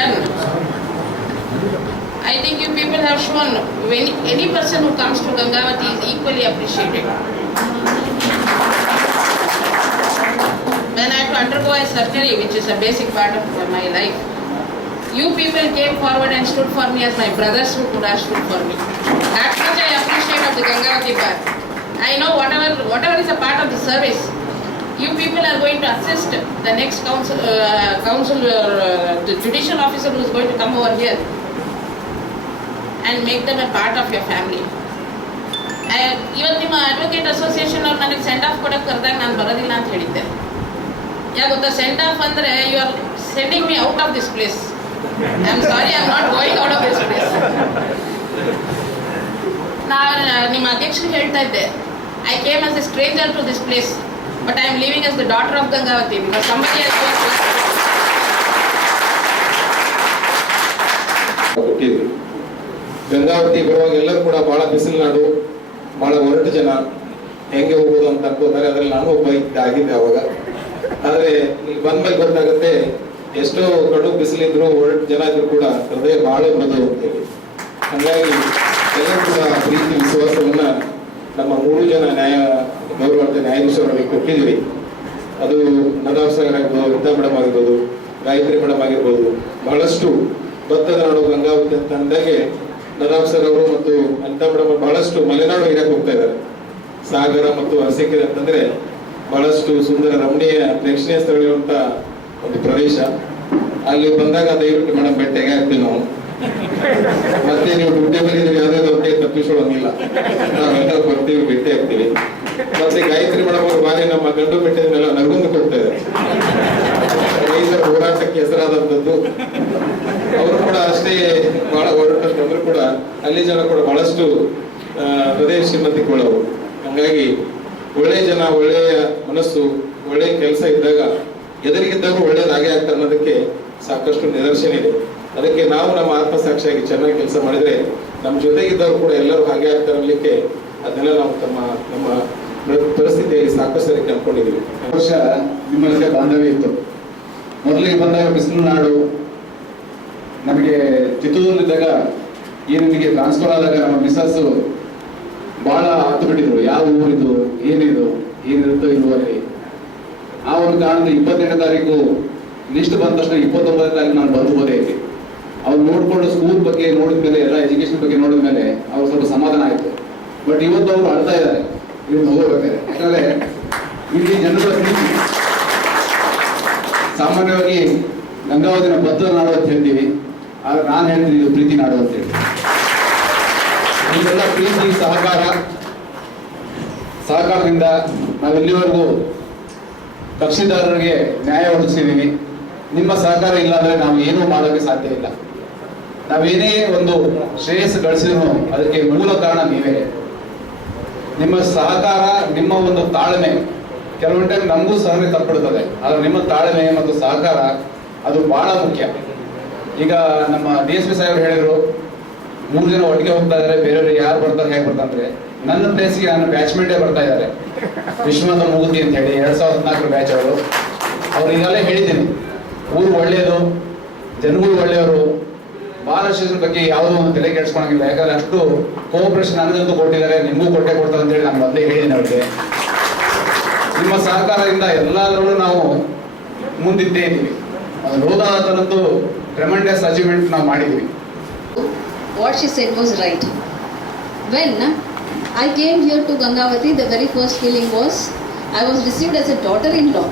done. I think you people have shown when any person who comes to Gangavati is equally appreciated. When I have to undergo a surgery, which is a basic part of my life, you people came forward and stood for me as my brothers who could have stood for me. That much I appreciate of the Gangavati bar. I know whatever is a part of the service, you people are going to assist the next the judicial officer who is going to come over here and make them a part of your family. ಇವತ್ತು ನಿಮ್ಮ advocate association ಅವ್ರು ನನಗೆ send off ಕೊಡಕ್ಕೆ ಕರೆದಾಗ ನಾನು ಬರೋದಿಲ್ಲ ಅಂತ ಹೇಳಿದ್ದೆ. ಯಾಕೆ ಗೊತ್ತಾ, ಸೆಂಡ್ ಆಫ್ ಅಂದರೆ you are sending me out of this place. I am sorry, I am not going out of this place. ನಾನು ನಿಮ್ಮ ಅಧ್ಯಕ್ಷರಿಗೆ ಹೇಳ್ತಾ ಇದ್ದೆ, I came as a stranger to this place, but I am living as the daughter of Gangavati because somebody has ಕೊಟ್ಟಿದ್ರು. ಗಂಗಾವತಿ ಬರುವಾಗ ಎಲ್ಲರೂ ಕೂಡ ಬಹಳ ಬಿಸಿಲು ನಾಡು, ಬಹಳ ಒರಟು ಜನ, ಹೆಂಗೆ ಹೋಗೋದು ಅಂತ ಅನ್ಕೋತಾರೆ. ಅದ್ರಲ್ಲಿ ನಾನು ಒಬ್ಬ ಆಗಿದ್ದೆ ಅವಾಗ. ಆದ್ರೆ ಇಲ್ಲಿ ಬಂದ್ಮೇಲೆ ಗೊತ್ತಾಗುತ್ತೆ, ಎಷ್ಟೋ ಕಡು ಬಿಸಿಲಿದ್ರು ಒರಟು ಜನ ಇದ್ರು ಕೂಡ ಹೃದಯ ಬಹಳ ಮೃದು ಅಂತೇಳಿ. ಹಾಗಾಗಿ ಎಲ್ಲರೂ ಕೂಡ ಪ್ರೀತಿ ವಿಶ್ವಾಸವನ್ನ ನಮ್ಮ 3 ಜನ ಗೌರವಾರ್ಥ ನ್ಯಾಯಾಧೀಶರಲ್ಲಿ ಕೊಟ್ಟಿದ್ದೀವಿ. ಅದು ನದಾಫ್ ಸಾಗರ್ ಆಗಿರ್ಬೋದು, ವಿದ್ಯಾ ಮೇಡಮ್ ಆಗಿರ್ಬೋದು, ಗಾಯತ್ರಿ ಮೇಡಮ್ ಆಗಿರ್ಬೋದು, ಬಹಳಷ್ಟು ಭತ್ತದ ನಾಡು ಗಂಗಾವತಿ ಅಂತ ಅಂದಾಗೆ ನದಾಫ್ ಸರ್ ಅವರು ಮತ್ತು ಅನಿತಾ ಮೇಡಮ್ ಬಹಳಷ್ಟು ಮಲೆನಾಡು ಏರಿಯಾಕ್ಕೆ ಹೋಗ್ತಾ ಇದ್ದಾರೆ. ಸಾಗರ ಮತ್ತು ಅರಸೀಕೆರೆ ಅಂತಂದ್ರೆ ಬಹಳಷ್ಟು ಸುಂದರ ರಮಣೀಯ ಪ್ರೇಕ್ಷಣೀಯ ಸ್ಥಳಗಳಿರುವಂತ ಒಂದು ಪ್ರದೇಶ. ಅಲ್ಲಿ ಬಂದಾಗ ದಯವಿಟ್ಟು ಮೇಡಮ್ ಭೇಟಿಯಾಗಿ ಆಗ್ತೀವಿ ನಾವು. ಮತ್ತೆ ನೀವು ಡ್ಯೂಟಿ ಮೇಲೆ ಯಾವ್ದಾದ್ರು ಅಂತ ತಪ್ಪಿಸೋಳಂಗಿಲ್ಲ, ನಾವೆಲ್ಲ ಬರ್ತೀವಿ, ಭೇಟಿ ಆಗ್ತೀವಿ. ಮತ್ತೆ ಗಾಯತ್ರಿ ಮೇಡಮ್ ಅವರು ಬಾರಿ ನಮ್ಮ ಗಂಡು ಬೆಟ್ಟದನ್ನೆಲ್ಲ ನರಗುಂದಕ್ಕೆ ಹೋಗ್ತಾ ಇದ್ದಾರೆ. ರೈತರ ಹೋರಾಟಕ್ಕೆ ಹೆಸರಾದಂಥದ್ದು. ಅವರು ಕೂಡ ಅಷ್ಟೇ ಬಹಳ ಹೊರಟಂದ್ರು ಕೂಡ ಅಲ್ಲಿ ಜನ ಕೂಡ ಬಹಳಷ್ಟು ಹೃದಯ ಶ್ರೀಮಂತಿಕೊಳ್ಳವರು. ಹಂಗಾಗಿ ಒಳ್ಳೆಯ ಜನ, ಒಳ್ಳೆಯ ಮನಸ್ಸು, ಒಳ್ಳೆಯ ಕೆಲಸ ಇದ್ದಾಗ ಎದುರಿಗಿದ್ದವರು ಒಳ್ಳೇದಾಗೆ ಆಗ್ತಾರೆ ಅನ್ನೋದಕ್ಕೆ ಸಾಕಷ್ಟು ನಿದರ್ಶನ ಇದೆ. ಅದಕ್ಕೆ ನಾವು ನಮ್ಮ ಆತ್ಮಸಾಕ್ಷಿಯಾಗಿ ಚೆನ್ನಾಗಿ ಕೆಲಸ ಮಾಡಿದ್ರೆ ನಮ್ಮ ಜೊತೆಗಿದ್ದವರು ಕೂಡ ಎಲ್ಲರೂ ಹಾಗೆ ಆಗ್ತಾರೆ ಅನ್ನಲಿಕ್ಕೆ ಅದನ್ನೆಲ್ಲ ನಾವು ನಮ್ಮ ಪರಿಸ್ಥಿತಿಯಲ್ಲಿ ಸಾಕಷ್ಟು ಸರಿ ಕಂಡುಕೊಂಡಿದ್ದೀವಿ. ವರ್ಷ ನಿಮ್ಮ ಜೊತೆ ಬಾಂಧವ್ಯ ಇತ್ತು. ಮೊದಲಿಗೆ ಬಂದಾಗ ಬಿಸಿಲು ನಾಡು, ನಮಗೆ ಚಿತ್ರದುರ್ಗದಲ್ಲಿದ್ದಾಗ ಈ ನಿಮಗೆ ಟ್ರಾನ್ಸ್ಫರ್ ಆದಾಗ ನಮ್ಮ ಮಿಸಸ್ ಬಹಳ ಹತ್ತು ಬಿಟ್ಟಿದ್ರು, ಯಾವ ಊರಿದು, ಏನಿರುತ್ತೋ ಇರುವಲ್ಲಿ. ಆ ಒಂದು ಕಾರಣದ 28ನೇ ತಾರೀಕು ಲಿಸ್ಟ್ ಬಂದ ತಕ್ಷಣ 29ನೇ ತಾರೀಕು ನಾನು ಬಂದು ಇಲ್ಲಿ ಅವ್ರು ನೋಡ್ಕೊಂಡು ಸ್ಕೂಲ್ ಬಗ್ಗೆ ನೋಡಿದ್ಮೇಲೆ, ಎಲ್ಲ ಎಜುಕೇಶನ್ ಬಗ್ಗೆ ನೋಡಿದ್ಮೇಲೆ ಅವ್ರು ಸ್ವಲ್ಪ ಸಮಾಧಾನ ಆಯ್ತು. ಬಟ್ ಇವತ್ತು ಅವರು ಅಳ್ತಾ ಇದ್ದಾರೆ ಇವ್ರು ಹೋಗ್ಬೇಕಾದ್ರೆ. ಯಾಕಂದ್ರೆ ಇಲ್ಲಿ ಜನರ ಪ್ರೀತಿ, ಸಾಮಾನ್ಯವಾಗಿ ಗಂಗಾವತಿನ ಭತ್ತದ ನಾಡು ಅಂತ ಹೇಳ್ತೀವಿ, ಆದ್ರೆ ನಾನು ಹೇಳ್ತೀನಿ ಇದು ಪ್ರೀತಿ ನಾಡು ಅಂತ ಹೇಳಿ. ಇದೆಲ್ಲ ಪ್ರೀತಿ ಸಹಕಾರದಿಂದ ನಾವೆಲ್ಲಿವರೆಗೂ ಕಕ್ಷಿದಾರರಿಗೆ ನ್ಯಾಯ ಒದಗಿಸಿದ್ದೀವಿ. ನಿಮ್ಮ ಸಹಕಾರ ಇಲ್ಲ ಅಂದ್ರೆ ನಾವು ಏನೂ ಮಾಡೋಕ್ಕೆ ಸಾಧ್ಯ ಇಲ್ಲ. ನಾವೇನೇ ಒಂದು ಶ್ರೇಯಸ್ಸು ಗಳಿಸಿದ್ರು ಅದಕ್ಕೆ ಮೂಲ ಕಾರಣ ನೀವೇ. ನಿಮ್ಮ ಸಹಕಾರ, ನಿಮ್ಮ ಒಂದು ತಾಳ್ಮೆ, ಕೆಲವೊಂದು ಟೈಮ್ ನಮಗೂ ಸಹನೆ ತಪ್ಪಿಡುತ್ತದೆ, ಆದ್ರೆ ನಿಮ್ಮ ತಾಳ್ಮೆ ಮತ್ತು ಸಹಕಾರ ಅದು ಬಹಳ ಮುಖ್ಯ. ಈಗ ನಮ್ಮ DSP ಸಾಹೇಬರು ಹೇಳಿದ್ರು, 3 ಜನ ಒಟ್ಟಿಗೆ ಹೋಗ್ತಾ ಇದ್ದಾರೆ, ಬೇರೆಯವರು ಯಾರು ಬರ್ತಾರೆ, ಹೇಗೆ ಬರ್ತಾರೆ. ನನ್ನ ಪ್ಲೇಸ್ಗೆ ನನ್ನ ಬ್ಯಾಚ್ಮೆಂಟೇ ಬರ್ತಾ ಇದ್ದಾರೆ, ವಿಶ್ವನಾಥ ಮೂಗುತಿ ಅಂತ ಹೇಳಿ 2014 ಬ್ಯಾಚ್ ಅವರು. ಈಗಾಗಲೇ ಹೇಳಿದ್ದೀನಿ, ಊರು ಒಳ್ಳೆಯದು, ಜನಗಳು ಒಳ್ಳೆಯವರು, ಮಹಾರಾಷ್ಟ್ರದ ಬಗ್ಗೆ ಯಾವುದೋ ಒಂದು ತಲೆ ಕೆಡಿಸ್ಕೊಳಂಗಿಲ್ಲ. ಯಾಕಂದ್ರೆ ಅಷ್ಟು ಕೋಆಪರೇಷನ್ ನನಗಂತೂ ಕೊಟ್ಟಿದ್ದಾರೆ, ನಿಮಗೂ ಕೊಡ್ತಾರೆ ಅಂತ ಹೇಳಿ ನಾನು ಮೊದಲೇ ಹೇಳಿದ್ದೀನಿ ಅವ್ರಿಗೆ. ನಿಮ್ಮ ಸಹಕಾರದಿಂದ ಎಲ್ಲಾದ್ರಲ್ಲೂ ನಾವು ಮುಂದಿದ್ದೇ ಇದ್ದೀವಿ. ಅದು ರೋದಾತನದ್ದು ಟ್ರೆಮೆಂಡಸ್ ಅಚೀವ್ಮೆಂಟ್ ನಾವು ಮಾಡಿದ್ದೀವಿ. What she said was right. When I came here to Gangavati, the very first feeling was I was received as a daughter-in-law.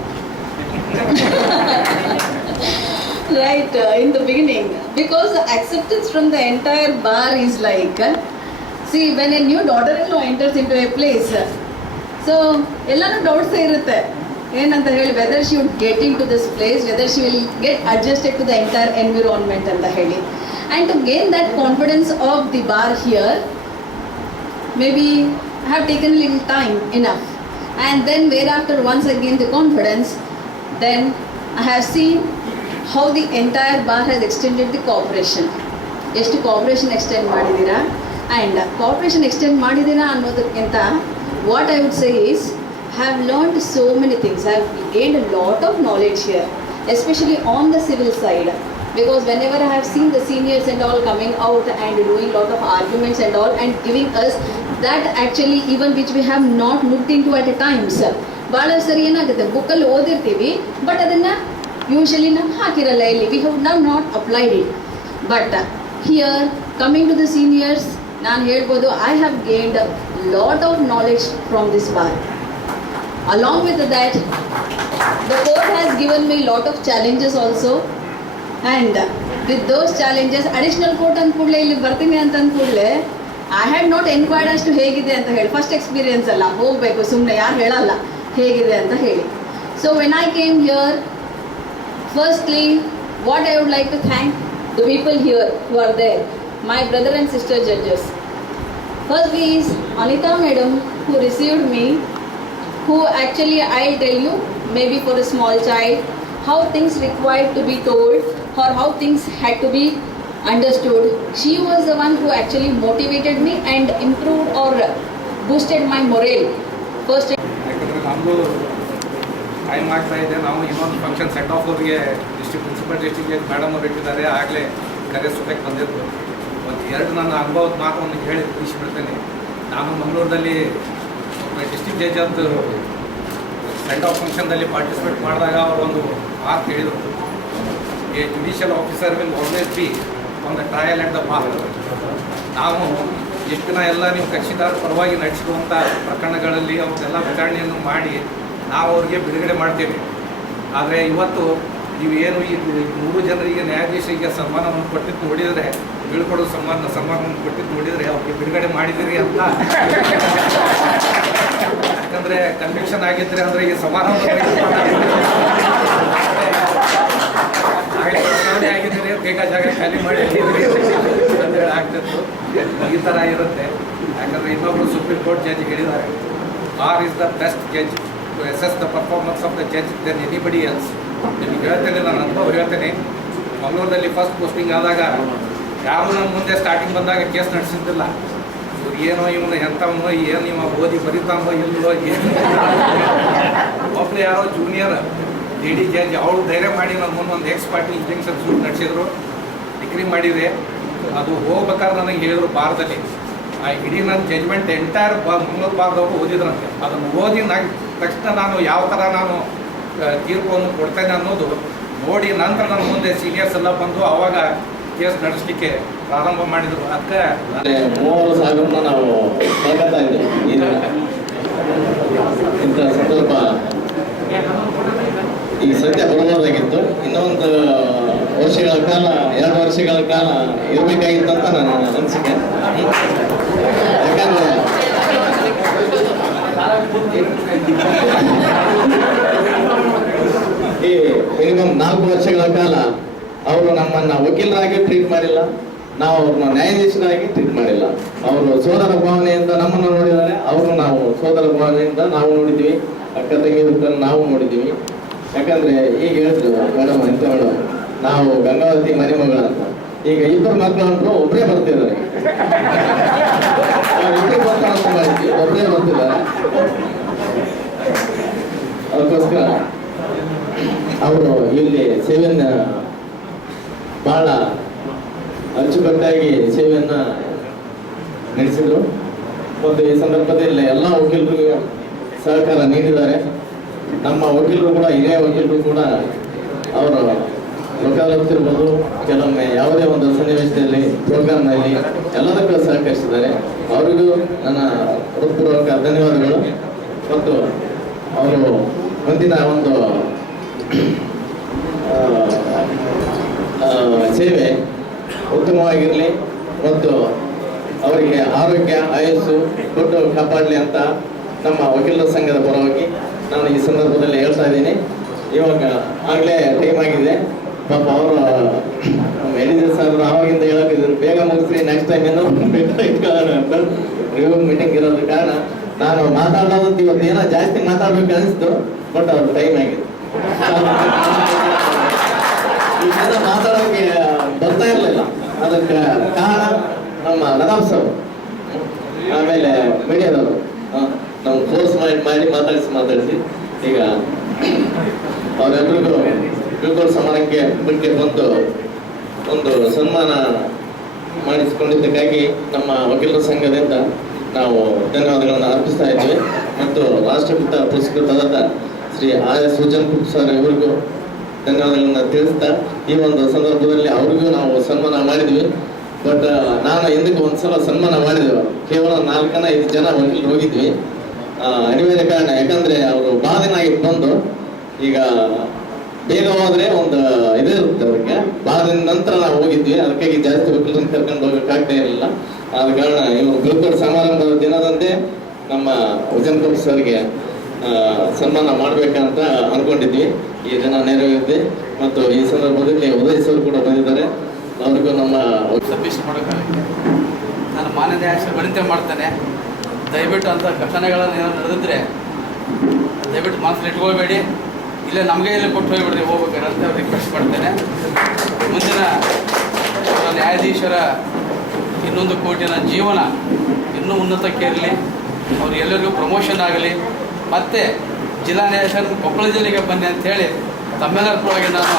Right, in the beginning, because the acceptance from the entire bar is like, see, when a new daughter-in-law enters into a place, so ellanu doubts irutte ಏನಂತ ಹೇಳಿ, whether she would get into this place, whether she will get adjusted to the entire environment ಅಂತ ಹೇಳಿ. And to gain that confidence of the bar here, maybe I have taken a little time enough. And then whereafter once I gain the confidence, then I have seen how the entire bar has extended the cooperation. ಎಷ್ಟು cooperation extend ಮಾಡಿದ್ದೀರಾ, and cooperation extend ಮಾಡಿದ್ದೀರಾ ಅನ್ನೋದಕ್ಕಿಂತ what I would say is I have learned so many things. I have gained a lot of knowledge here, especially on the civil side. Because whenever I have seen the seniors and all coming out and doing lot of arguments and all and giving us that actually even which we have not looked into at times. ಭಾಳ ಸರಿ ಏನಾಗುತ್ತೆ ಬುಕ್ಕಲ್ಲಿ ಓದಿರ್ತೀವಿ but ಅದನ್ನು usually ನಾವು ಹಾಕಿರಲ್ಲ ಇಲ್ಲಿ we have not applied it but here coming to the seniors ನಾನು ಹೇಳ್ಬೋದು I have gained lot of knowledge from this bar. Along with that, the court has given me lot of challenges also, and with those challenges, additional court ಅಂತ ಕೂಡಲೇ ಇಲ್ಲಿ ಬರ್ತೀನಿ ಅಂತ ಕೂಡಲೇ I had not enquired ಅಷ್ಟು ಹೇಗಿದೆ ಅಂತ ಹೇಳಿ ಫಸ್ಟ್ ಎಕ್ಸ್ಪೀರಿಯನ್ಸ್ ಅಲ್ಲ ಹೋಗಬೇಕು ಸುಮ್ಮನೆ ಯಾರು ಹೇಳಲ್ಲ ಹೇಗಿದೆ ಅಂತ ಹೇಳಿ. So when I came here, firstly what I would like to thank the people here who are there, my brother and sister judges. First is Anita madam who received me, who actually I'll tell you maybe for a small child how things required to be told or how things had to be understood. She was the one who actually motivated me and improved or boosted my morale. First ಯಾಕಂದರೆ ನಮಗೂ time ಆಗ್ತಾ ಇದೆ, ನಾವು ಇನ್ನೊಂದು function set of ಅವ್ರಿಗೆ principal district madam ಅವ್ರು ಇಟ್ಟಿದ್ದಾರೆ, ಆಗಲೇ ಕರೆ ಸುತ್ತಕ್ಕೆ ಬಂದಿದ್ದು. ಒಂದು ಎರಡು ನನ್ನ ಅನುಭವದ ಮಾತನ್ನು ಹೇಳಿ ತಿಳಿಸ್ಬಿಡ್ತೇನೆ. ನಾನು ಮಂಗಳೂರಲ್ಲಿ ಡಿಸ್ಟ್ರಿಕ್ಟ್ ಜಡ್ಜ್ ಅಂತ ಸೆಂಡ್ ಆಫ್ ಫಂಕ್ಷನ್ದಲ್ಲಿ ಪಾರ್ಟಿಸಿಪೇಟ್ ಮಾಡಿದಾಗ ಅವರು ಒಂದು ಮಾತು ಹೇಳಿದರು, A judicial officer will always B on the trial at the bar. ನಾವು ಎಷ್ಟು ದಿನ ಎಲ್ಲ ನೀವು ಕಕ್ಷಿದಾರ ಪರವಾಗಿ ನಡೆಸಿರುವಂಥ ಪ್ರಕರಣಗಳಲ್ಲಿ ಅವ್ರನ್ನೆಲ್ಲ ವಿಚಾರಣೆಯನ್ನು ಮಾಡಿ ನಾವು ಅವ್ರಿಗೆ ಬಿಡುಗಡೆ ಮಾಡ್ತೇವೆ. ಆದರೆ ಇವತ್ತು ನೀವು ಏನು ಈ 3 ಜನರಿಗೆ ನ್ಯಾಯಾಧೀಶರಿಗೆ ಸನ್ಮಾನವನ್ನು ಕೊಟ್ಟಿದ್ದು ನೋಡಿದರೆ, ಬೀಳ್ಕೊಡೋ ಸನ್ಮಾನವನ್ನು ಕೊಟ್ಟಿದ್ದು ನೋಡಿದರೆ ಅವ್ರಿಗೆ ಬಿಡುಗಡೆ ಮಾಡಿದ್ದೀರಿ ಅಂತ. ಯಾಕಂದರೆ ಕನ್ವಿಕ್ಷನ್ ಆಗಿದ್ದರೆ ಅಂದರೆ ಈ ಸಮಾರಂಭ ಆಗಿದ್ದೀರಿ, ಬೇಗ ಜಾಗ ಖಾಲಿ ಮಾಡಿ ಅಂದರೆ ಆಗ್ತಿತ್ತು. ಈ ಥರ ಇರುತ್ತೆ. ಯಾಕಂದರೆ ಇನ್ನೊಬ್ಬರು ಸುಪ್ರೀಂ ಕೋರ್ಟ್ ಜಡ್ಜ್ ಹೇಳಿದ್ದಾರೆ, bar is the best judge to assess the performance of the judge than anybody else. ನಿಮಗೆ ಹೇಳ್ತೇನೆ, ನಾನು ಅನುಭವ ಹೇಳ್ತೇನೆ. ಮಂಗಳೂರಲ್ಲಿ ಫಸ್ಟ್ ಪೋಸ್ಟಿಂಗ್ ಆದಾಗ ಯಾರು ನಮ್ಮ ಮುಂದೆ ಸ್ಟಾರ್ಟಿಂಗ್ ಬಂದಾಗ ಕೇಸ್ ನಡೆಸಿದ್ದಿಲ್ಲ. ಏನೋ ಇವನು ಎಂಥವನೋ, ಏನು ಇವ ಓದಿ ಬರೀತಾನೋ ಇಲ್ಲೋ ಏನು. ಒಬ್ಬರು ಯಾರೋ ಜೂನಿಯರ್ ಲೇಡಿ ಜಡ್ಜ್ ಅವಳು ಧೈರ್ಯ ಮಾಡಿ ನನ್ನ ಮುಂದೆ ಒಂದು ಎಕ್ಸ್ ಪಾರ್ಟಿ ಇಂಜೆಕ್ಷನ್ ಸೂಟ್ ನಡೆಸಿದ್ರು, ಡಿಗ್ರಿ ಮಾಡಿದೆ. ಅದು ಹೋಗ್ಬೇಕಾದ್ರೆ ನನಗೆ ಹೇಳಿದ್ರು ಬಾರ್ದಲ್ಲಿ, ಆ ಇಡೀ ನನ್ನ ಜಜ್ಮೆಂಟ್ ಎಂಟೈರ್ ಮಂಗಳೂರು ಬಾರ್ದವರು ಓದಿದ್ರಂತೆ. ಅದನ್ನು ಓದಿ ತಕ್ಷಣ ನಾನು ಯಾವ ಥರ ನಾನು ತೀರ್ಪನ್ನು ಕೊಡ್ತೇನೆ ಅನ್ನೋದು ನೋಡಿ ನಂತರ ನನ್ನ ಮುಂದೆ ಸೀನಿಯರ್ಸ್ ಎಲ್ಲ ಬಂದು ಆವಾಗ ಕೇಸ್ ನಡೆಸಲಿಕ್ಕೆ ಪ್ರಾರಂಭ ಮಾಡಿದರು. ಅದಕ್ಕೆ 30,000 ನಾವು ಕಳ್ಕೊತಾ ಇದ್ದೀವಿ. ಇಂಥ ಸಂದರ್ಭ ಈ ಸದ್ಯ ಬರಬಹುದಾಗಿತ್ತು. ಇನ್ನೊಂದು ವರ್ಷಗಳ ಕಾಲ, 2 ವರ್ಷಗಳ ಕಾಲ ಇರಬೇಕಾಗಿತ್ತು ಅಂತ ನನ್ನ ಅನಿಸಿಕೆ. ಯಾಕಂದ್ರೆ ಈ ಮಿನಿಮಮ್ 4 ವರ್ಷಗಳ ಕಾಲ ಅವರು ನಮ್ಮನ್ನ ವಕೀಲರಾಗಿ ಟ್ರೀಟ್ ಮಾಡಿಲ್ಲ, ನಾವು ಅವ್ರನ್ನ ನ್ಯಾಯಾಧೀಶರಾಗಿ ಟ್ರೀಟ್ ಮಾಡಿಲ್ಲ. ಅವರು ಸೋದರ ಭಾವನೆಯಿಂದ ನಮ್ಮನ್ನು ನೋಡಿದ್ದಾರೆ, ಅವರು ನಾವು ಸೋದರ ಭಾವನೆಯಿಂದ ನಾವು ನೋಡಿದ್ವಿ, ಅಕ್ಕ ತಂಗಿ ನಾವು ನೋಡಿದ್ದೀವಿ. ಯಾಕಂದ್ರೆ ಈಗ ಹೇಳಿದ್ರು ಮೇಡಮ್ ಅಂತ ಮೇಡಮ್, ನಾವು ಗಂಗಾವತಿ ಮನೆಮಗಳ ಅಂತ. ಈಗ 2 ಮಕ್ಕಳು ಅಂದ್ರು ಒಬ್ಬರೇ ಬರ್ತಿದ್ದಾರೆ, ಇಬ್ಬರು ಬರ್ತಾರೆ ಅಂತ ಮಾಡಿದ್ವಿ, ಒಬ್ಬರೇ ಬರ್ತಿದ್ದಾರೆ. ಅದಕ್ಕೋಸ್ಕರ ಅವರು ಇಲ್ಲಿ ಸೇವೆಯನ್ನ ಬಹಳ ಅಚ್ಚುಕಟ್ಟಾಗಿ ಸೇವೆಯನ್ನ ನಡೆಸಿದ್ರು. ಮತ್ತು ಈ ಸಂದರ್ಭದಲ್ಲಿ ಎಲ್ಲ ವಕೀಲರಿಗೂ ಸಹಕಾರ ನೀಡಿದ್ದಾರೆ. ನಮ್ಮ ವಕೀಲರು ಕೂಡ, ಹಿರಿಯ ವಕೀಲರು ಕೂಡ ಅವರು ವಕಾಲತ್ತಿರ್ಬೋದು, ಕೆಲವೊಮ್ಮೆ ಯಾವುದೇ ಒಂದು ಸನ್ನಿವೇಶದಲ್ಲಿ ಪ್ರೋಗ್ರಾಮ್ನಲ್ಲಿ ಎಲ್ಲದಕ್ಕೂ ಸಹಕರಿಸಿದ್ದಾರೆ. ಅವರಿಗೂ ನನ್ನ ಹೃತ್ಪೂರ್ವಕ ಧನ್ಯವಾದಗಳು. ಮತ್ತು ಅವರು ಮುಂದಿನ ಒಂದು ಸೇವೆ ಉತ್ತಮವಾಗಿರಲಿ ಮತ್ತು ಅವರಿಗೆ ಆರೋಗ್ಯ ಆಯಸ್ಸು ಕೊಟ್ಟು ಕಾಪಾಡಲಿ ಅಂತ ನಮ್ಮ ವಕೀಲರ ಸಂಘದ ಪರವಾಗಿ ನಾನು ಈ ಸಂದರ್ಭದಲ್ಲಿ ಹೇಳ್ತಾ ಇದ್ದೀನಿ. ಇವಾಗ ಆಗಲೇ ಟೈಮ್ ಆಗಿದೆ. ಪಾಪ ಅವರು ಎಡಿಜರ್ ಸರ್ ಆವಾಗಿಂದ ಹೇಳೋಕಿದ್ರು, ಬೇಗ ಮುಗಿಸ್ರಿ, ನೆಕ್ಸ್ಟ್ ಟೈಮ್ ಏನೋ ರಿವ್ಯೂ ಮೀಟಿಂಗ್ ಇರೋದ್ರ ಕಾರಣ ನಾನು ಮಾತಾಡೋದು ಇವತ್ತು ಏನೋ ಜಾಸ್ತಿ ಮಾತಾಡ್ಬೇಕು ಅನಿಸ್ತು. ಬಟ್ ಅವ್ರ ಟೈಮ್ ಆಗಿದೆ, ಇದೆಲ್ಲ ಮಾತಾಡೋಕ್ಕೆ ಬರ್ತಾ ಇರಲಿಲ್ಲ. ಅದಕ್ಕೆ ಕಾರಣ ನಮ್ಮ ನದಾಮ್ ಸರ್, ಆಮೇಲೆ ಮೀಡಿಯಾದವರು ನಾವು ಫೋರ್ಸ್ ಮಾಡಿ ಮಾತಾಡಿಸಿ ಈಗ ಅವರೆಲ್ಲರಿಗೂ ತಿಳ್ಕೊಳ್ಳೋ ಸಮಾನಕ್ಕೆ ಬಗ್ಗೆ ಬಂದು ಒಂದು ಸನ್ಮಾನ ಮಾಡಿಸಿಕೊಂಡಿದ್ದಕ್ಕಾಗಿ ನಮ್ಮ ವಕೀಲರ ಸಂಘದಿಂದ ನಾವು ಧನ್ಯವಾದಗಳನ್ನು ಅರ್ಪಿಸ್ತಾ ಇದ್ದೀವಿ. ಮತ್ತು ರಾಷ್ಟ್ರಪಿತ ಪುರಸ್ಕೃತರಾದ ಶ್ರೀ RS ಸುಜನ್ಕುಮಾರ್ ಸರ್ ಇವರಿಗೂ ಧನ್ಯವಾದಗಳನ್ನು ತಿಳಿಸ್ತಾ, ಈ ಒಂದು ಸಂದರ್ಭದಲ್ಲಿ ಅವ್ರಿಗೂ ನಾವು ಸನ್ಮಾನ ಮಾಡಿದ್ವಿ. ಬಟ್ ನಾನು ಹಿಂದಕ್ಕೆ ಒಂದ್ಸಲ ಸನ್ಮಾನ ಮಾಡಿದೆವು, ಕೇವಲ 4-5 ಜನ ವಕೀಲರು ಹೋಗಿದ್ವಿ. ಅನಿವಾರ್ಯ ಕಾರಣ, ಯಾಕಂದ್ರೆ ಅವರು ಭಾಳ ದಿನ ಆಗಿತ್ತು ಬಂದು, ಈಗ ಬೇಗ ಹೋದ್ರೆ ಒಂದು ಇದೇ ಇರುತ್ತೆ ಅವ್ರಿಗೆ, ಭಾಳ ದಿನ ನಂತರ ನಾವು ಹೋಗಿದ್ವಿ. ಅದಕ್ಕಾಗಿ ಜಾಸ್ತಿ ವಕೀಲರನ್ನು ಕರ್ಕೊಂಡು ಹೋಗಕ್ಕಾಗ್ತಾ ಇರಲಿಲ್ಲ. ಆದ ಕಾರಣ ಇವರು ಬೀಳ್ಕೊಡ ಸಮಾರಂಭದ ದಿನದಂದೇ ನಮ್ಮ ಸುಜನ್ಕುಮಾರ್ ಸರ್ಗೆ ಸನ್ಮಾನ ಮಾಡ್ಬೇಕಂತ ಅನ್ಕೊಂಡಿದ್ವಿ. ಈ ದಿನ ನೆರವೇರಿದೆ. ಮತ್ತು ಈ ಸಂದರ್ಭದಲ್ಲಿ ಉದಯ್ ಸರ್ ಕೂಡ ಬಂದಿದ್ದಾರೆ. ಅವ್ರಿಗೂ ನಮ್ಮ ಸಬ್ಮಿಷನ್ ಮಾಡೋಕ್ಕಾಗುತ್ತೆ. ನಾನು ಮಾನ್ಯ ನ್ಯಾಯಾಧೀಶರು ವಿನಂತಿ ಮಾಡ್ತೇನೆ, ದಯವಿಟ್ಟು ಅಂಥ ಘಟನೆಗಳನ್ನು ಏನಾದ್ರು ನಡೆದಿದ್ರೆ ದಯವಿಟ್ಟು ಮನಸ್ಸಲ್ಲಿ ಇಟ್ಕೊಳ್ಬೇಡಿ, ಇಲ್ಲೇ ನಮಗೆ ಇಲ್ಲಿ ಕೊಟ್ಟು ಹೋಗ್ಬಿಡ್ರಿ ಹೋಗ್ಬೇಕಾರೆ ಅಂತ ರಿಕ್ವೆಸ್ಟ್ ಮಾಡ್ತೇನೆ. ಮುಂದಿನ ನ್ಯಾಯಾಧೀಶರ ಇನ್ನೊಂದು ಕೋಟಿನ ಜೀವನ ಇನ್ನೂ ಉನ್ನತಕ್ಕೇರಲಿ, ಅವ್ರು ಎಲ್ಲರಿಗೂ ಪ್ರಮೋಷನ್ ಆಗಲಿ, ಮತ್ತು ಜಿಲ್ಲಾ ನ್ಯಾಯಾಧೀಶರು ಕೊಪ್ಪಳ ಜಿಲ್ಲೆಗೆ ಬನ್ನಿ ಅಂಥೇಳಿ ತಮ್ಮೆಲ್ಲರ ಪರವಾಗಿ ನಾನು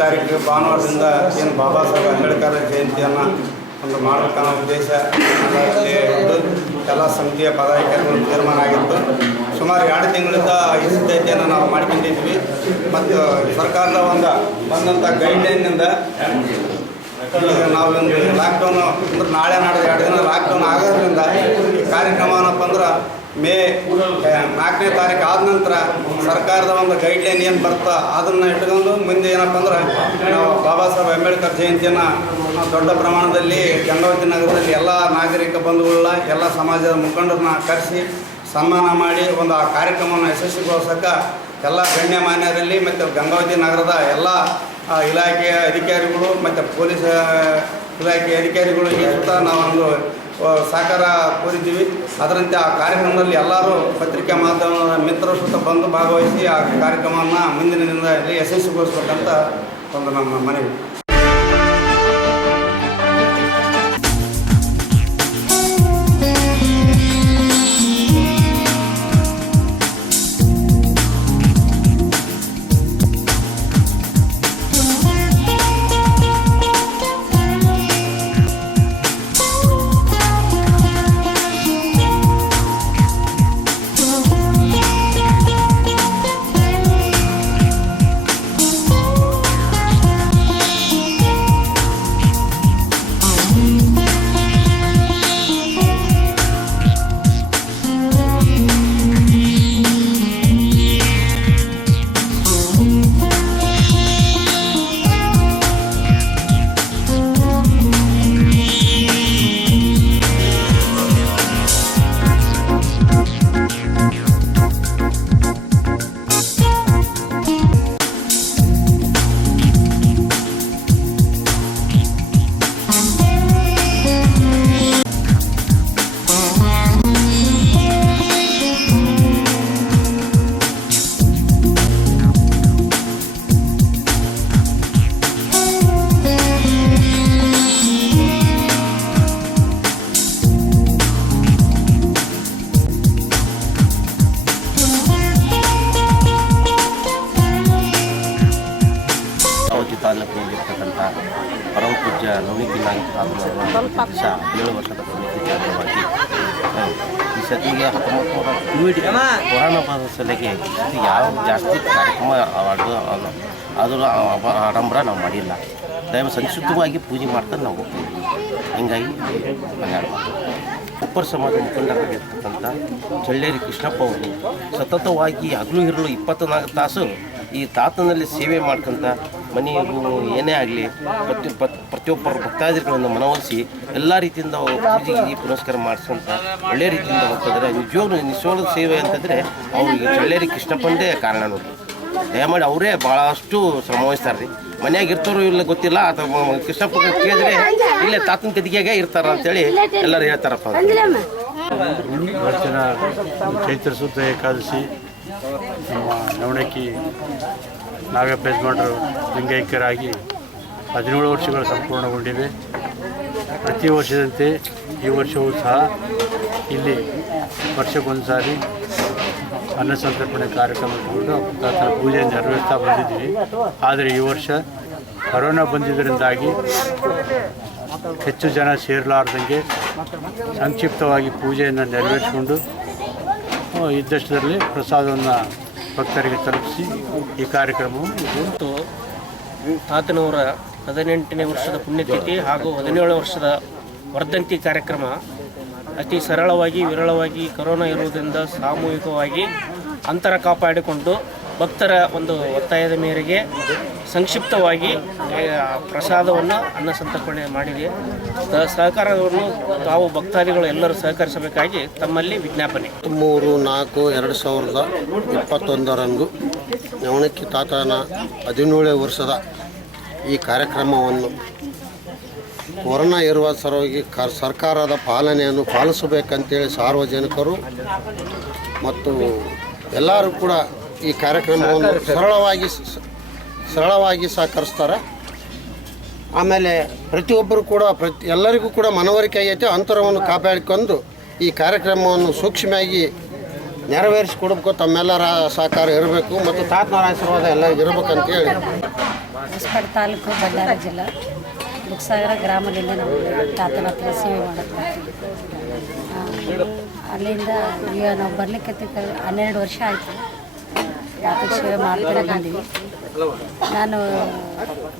ತಾರೀಕಿಗೆ ಭಾನುವಾರದಿಂದ ಏನು ಬಾಬಾ ಸಾಹೇಬ್ ಅಂಬೇಡ್ಕರ್ ಜಯಂತಿಯನ್ನು ಒಂದು ಮಾಡಬೇಕನ್ನೋ ಉದ್ದೇಶ ಎಲ್ಲ ಸಮಿತಿಯ ಪದಾಧಿಕಾರಿಗಳು ತೀರ್ಮಾನ ಆಗಿತ್ತು. ಸುಮಾರು 2 ತಿಂಗಳಿಂದ ಈ ಸಿದ್ಧತೆಯನ್ನು ನಾವು ಮಾಡ್ಕೊಂಡಿದ್ವಿ. ಮತ್ತು ಸರ್ಕಾರದ ಬಂದಂಥ ಗೈಡ್ಲೈನ್ನಿಂದ ನಾವು ಒಂದು ಲಾಕ್ಡೌನು ಅಂದ್ರೆ ನಾಳೆ ನಾಡಿದ್ದು 2 ದಿನ ಲಾಕ್ಡೌನ್ ಆಗೋದ್ರಿಂದ ಈ ಕಾರ್ಯಕ್ರಮ ಏನಪ್ಪ ಅಂದ್ರೆ ಮೇ 4ನೇ ತಾರೀಕು ಆದ ನಂತರ ಸರ್ಕಾರದ ಒಂದು ಗೈಡ್ಲೈನ್ ಏನು ಬರ್ತೋ ಅದನ್ನು ಇಟ್ಕೊಂಡು ಮುಂದೆ ಏನಪ್ಪ ಅಂದ್ರೆ ನಾವು ಬಾಬಾ ಸಾಹೇಬ್ ಅಂಬೇಡ್ಕರ್ ಜಯಂತಿಯನ್ನು ದೊಡ್ಡ ಪ್ರಮಾಣದಲ್ಲಿ ಗಂಗಾವತಿ ನಗರದಲ್ಲಿ ಎಲ್ಲ ನಾಗರಿಕ ಬಂಧುಗಳನ್ನ ಎಲ್ಲ ಸಮಾಜದ ಮುಖಂಡರನ್ನ ಕರೆಸಿ ಸನ್ಮಾನ ಮಾಡಿ ಒಂದು ಆ ಕಾರ್ಯಕ್ರಮವನ್ನು ಯಶಸ್ವಿಗೊಳಿಸೋಕೆ ಎಲ್ಲ ಗಣ್ಯಮಾನ್ಯರಲ್ಲಿ ಮತ್ತು ಗಂಗಾವತಿ ನಗರದ ಎಲ್ಲ ಇಲಾಖೆಯ ಅಧಿಕಾರಿಗಳು ಮತ್ತು ಪೊಲೀಸ್ ಇಲಾಖೆಯ ಅಧಿಕಾರಿಗಳಿಗೆ ಸುತ್ತ ನಾವೊಂದು ಸಹಕಾರ ಕೋರಿದ್ದೀವಿ. ಅದರಂತೆ ಆ ಕಾರ್ಯಕ್ರಮದಲ್ಲಿ ಎಲ್ಲರೂ ಪತ್ರಿಕಾ ಮಾಧ್ಯಮದ ಮಿತ್ರರು ಸುತ್ತ ಬಂದು ಭಾಗವಹಿಸಿ ಆ ಕಾರ್ಯಕ್ರಮವನ್ನು ಮುಂದಿನ ದಿನದಲ್ಲಿ ಯಶಸ್ವಿಗೊಳಿಸ್ಬೇಕಂತ ಒಂದು ನಮ್ಮ ಮನವಿ. ತಾಲೂಕಿನಲ್ಲಿರ್ತಕ್ಕಂಥ ಪರಮ ಪೂಜ್ಯ ನವನೀತಿ ನಾಯಕ 7 ವರ್ಷದ ಪುಣ್ಯತಿಥಿ ಅಂಗವಾಗಿ ಈ ಸತಿಗೆ 1900 ಕೋವಿಡ್ ಕೊರೋನಾ ಬರೋ ಸಲುವಾಗಿ ಯಾವ ಜಾಸ್ತಿ ಕಾರ್ಯಕ್ರಮ ಅದು ಆಡಂಬರ ನಾವು ಮಾಡಿಲ್ಲ. ಸಂಕ್ಷಿಪ್ತವಾಗಿ ಪೂಜೆ ಮಾಡ್ತಾರೆ ನಾವು ಹೋಗ್ತೀವಿ. ಹೀಗಾಗಿ ಉಪ್ಪರ್ ಸಮಾಜ ಮುಖಂಡರಾಗಿರ್ತಕ್ಕಂಥ ಚಳ್ಳೇರಿ ಕೃಷ್ಣಪ್ಪ ಅವರು ಸತತವಾಗಿ ಹಗಲು ಇರಲು 24 ತಾಸು ಈ ತಾತನಲ್ಲಿ ಸೇವೆ ಮಾಡ್ಕೊಂತ ಮನೆಗೂ ಏನೇ ಆಗಲಿ ಪ್ರತಿಯೊಬ್ಬರು ಭಕ್ತಾದಿಗಳನ್ನು ಮನವೊಲಿಸಿ ಎಲ್ಲ ರೀತಿಯಿಂದ ಪೂಜೆಗೆ ಪುನಸ್ಕಾರ ಮಾಡಿಸ್ಕೊಂತ ಒಳ್ಳೆಯ ರೀತಿಯಿಂದ ಹೋಗ್ತಿದ್ದಾರೆ. ನಿಜವಾಗ್ಲೂ ಸೇವೆ ಅಂತಂದರೆ ಅವ್ರಿಗೆ ಚಳ್ಳೇರಿ ಕೃಷ್ಣಪ್ಪಂದೇ ಕಾರಣ ನೋಡಿ. ದಯಮಾಡಿ ಅವರೇ ಭಾಳಷ್ಟು ಶ್ರಮ ವಹಿಸ್ತಾರೆ ರೀ. ಮನ್ಯಾಗ ಇರ್ತಾರೋ ಇಲ್ಲ ಗೊತ್ತಿಲ್ಲ, ಅಥವಾ ಕೃಷ್ಣಪ್ಪ ಕೇಳಿದ್ರೆ ಇಲ್ಲೇ ತಾತನ ಗದಿಗೆಗೆ ಇರ್ತಾರ ಅಂತೇಳಿ ಎಲ್ಲರೂ ಹೇಳ್ತಾರಪ್ಪ. ಇವತ್ತಿನ ಚೈತ್ರ ಶುದ್ಧ ಏಕಾದಶಿ ನಮ್ಮ ನವಣಕ್ಕಿ ನಾಗಪ್ಪ ಯಜಮಾನರು ಲಿಂಗೈಕ್ಯರಾಗಿ 17 ವರ್ಷಗಳು ಸಂಪೂರ್ಣಗೊಂಡಿವೆ. ಪ್ರತಿ ವರ್ಷದಂತೆ ಈ ವರ್ಷವೂ ಸಹ ಇಲ್ಲಿ ವರ್ಷಕ್ಕೊಂದು ಸಾರಿ ಅನ್ನಸಂತರ್ಪಣೆ ಕಾರ್ಯಕ್ರಮ ಇಟ್ಕೊಂಡು ತಾತನ ಪೂಜೆ ನೆರವೇರಿಸ್ತಾ ಬಂದಿದ್ದೀವಿ. ಆದರೆ ಈ ವರ್ಷ ಕೊರೋನಾ ಬಂದಿದ್ದರಿಂದಾಗಿ ಹೆಚ್ಚು ಜನ ಸೇರಲಾರ್ದಂಗೆ ಸಂಕ್ಷಿಪ್ತವಾಗಿ ಪೂಜೆಯನ್ನು ನೆರವೇರಿಸಿಕೊಂಡು ಇದ್ದಷ್ಟರಲ್ಲಿ ಪ್ರಸಾದವನ್ನು ಭಕ್ತರಿಗೆ ತಲುಪಿಸಿ ಈ ಕಾರ್ಯಕ್ರಮವು ಮತ್ತು ತಾತನವರ 18ನೇ ವರ್ಷದ ಪುಣ್ಯತಿಥಿ ಹಾಗೂ 17 ವರ್ಷದ ವರ್ಧಂತಿ ಕಾರ್ಯಕ್ರಮ ಅತಿ ಸರಳವಾಗಿ ವಿರಳವಾಗಿ ಕೊರೋನಾ ಇರುವುದರಿಂದ ಸಾಮೂಹಿಕವಾಗಿ ಅಂತರ ಕಾಪಾಡಿಕೊಂಡು ಭಕ್ತರ ಒಂದು ಒತ್ತಾಯದ ಮೇರೆಗೆ ಸಂಕ್ಷಿಪ್ತವಾಗಿ ಪ್ರಸಾದವನ್ನು ಅನ್ನಸಂತರ್ಪಣೆ ಮಾಡಿದೆ. ಸಹಕಾರವನ್ನು ತಾವು ಭಕ್ತಾದಿಗಳು ಎಲ್ಲರೂ ಸಹಕರಿಸಬೇಕಾಗಿ ತಮ್ಮಲ್ಲಿ ವಿಜ್ಞಾಪನೆ. 3/4/2021 ನವಣಕ್ಕಿ ತಾತನ 17ನೇ ವರ್ಷದ ಈ ಕಾರ್ಯಕ್ರಮವನ್ನು ಕೊರೋನಾ ಇರುವ ಸಲುವಾಗಿ ಸರ್ಕಾರದ ಪಾಲನೆಯನ್ನು ಪಾಲಿಸಬೇಕಂತೇಳಿ ಸಾರ್ವಜನಿಕರು ಮತ್ತು ಎಲ್ಲರೂ ಕೂಡ ಈ ಕಾರ್ಯಕ್ರಮವನ್ನು ಸರಳವಾಗಿ ಸಹಕರಿಸ್ತಾರೆ. ಆಮೇಲೆ ಪ್ರತಿಯೊಬ್ಬರು ಕೂಡ ಎಲ್ಲರಿಗೂ ಕೂಡ ಮನವರಿಕೆ ಆಗೈತೆ, ಅಂತರವನ್ನು ಕಾಪಾಡಿಕೊಂಡು ಈ ಕಾರ್ಯಕ್ರಮವನ್ನು ಸೂಕ್ಷ್ಮವಾಗಿ ನೆರವೇರಿಸಿಕೊಡ್ಬೇಕು. ತಮ್ಮೆಲ್ಲರ ಸಹಕಾರ ಇರಬೇಕು ಮತ್ತು ತಾತನ ಆಶೀರ್ವಾದ ಎಲ್ಲರಿಗೂ ಇರಬೇಕಂತೇಳಿ. ಹೊಸಪೇಟೆ ತಾಲೂಕು ಬಳ್ಳಾರಿ ಜಿಲ್ಲಾ ಬುಕ್ಸಾಗರ ಗ್ರಾಮದಿಂದ ನಾವು ತಾತನ ಹತ್ರ ಸೇವೆ ಮಾಡೋದು. ಅಲ್ಲಿಂದ ಈಗ ನಾವು ಬರಲಿಕ್ಕೆ 12 ವರ್ಷ ಆಯಿತು ತಾತನ ಸೇವೆ ಮಾಡ್ತಾನೆ ಬಂದೀವಿ. ನಾನು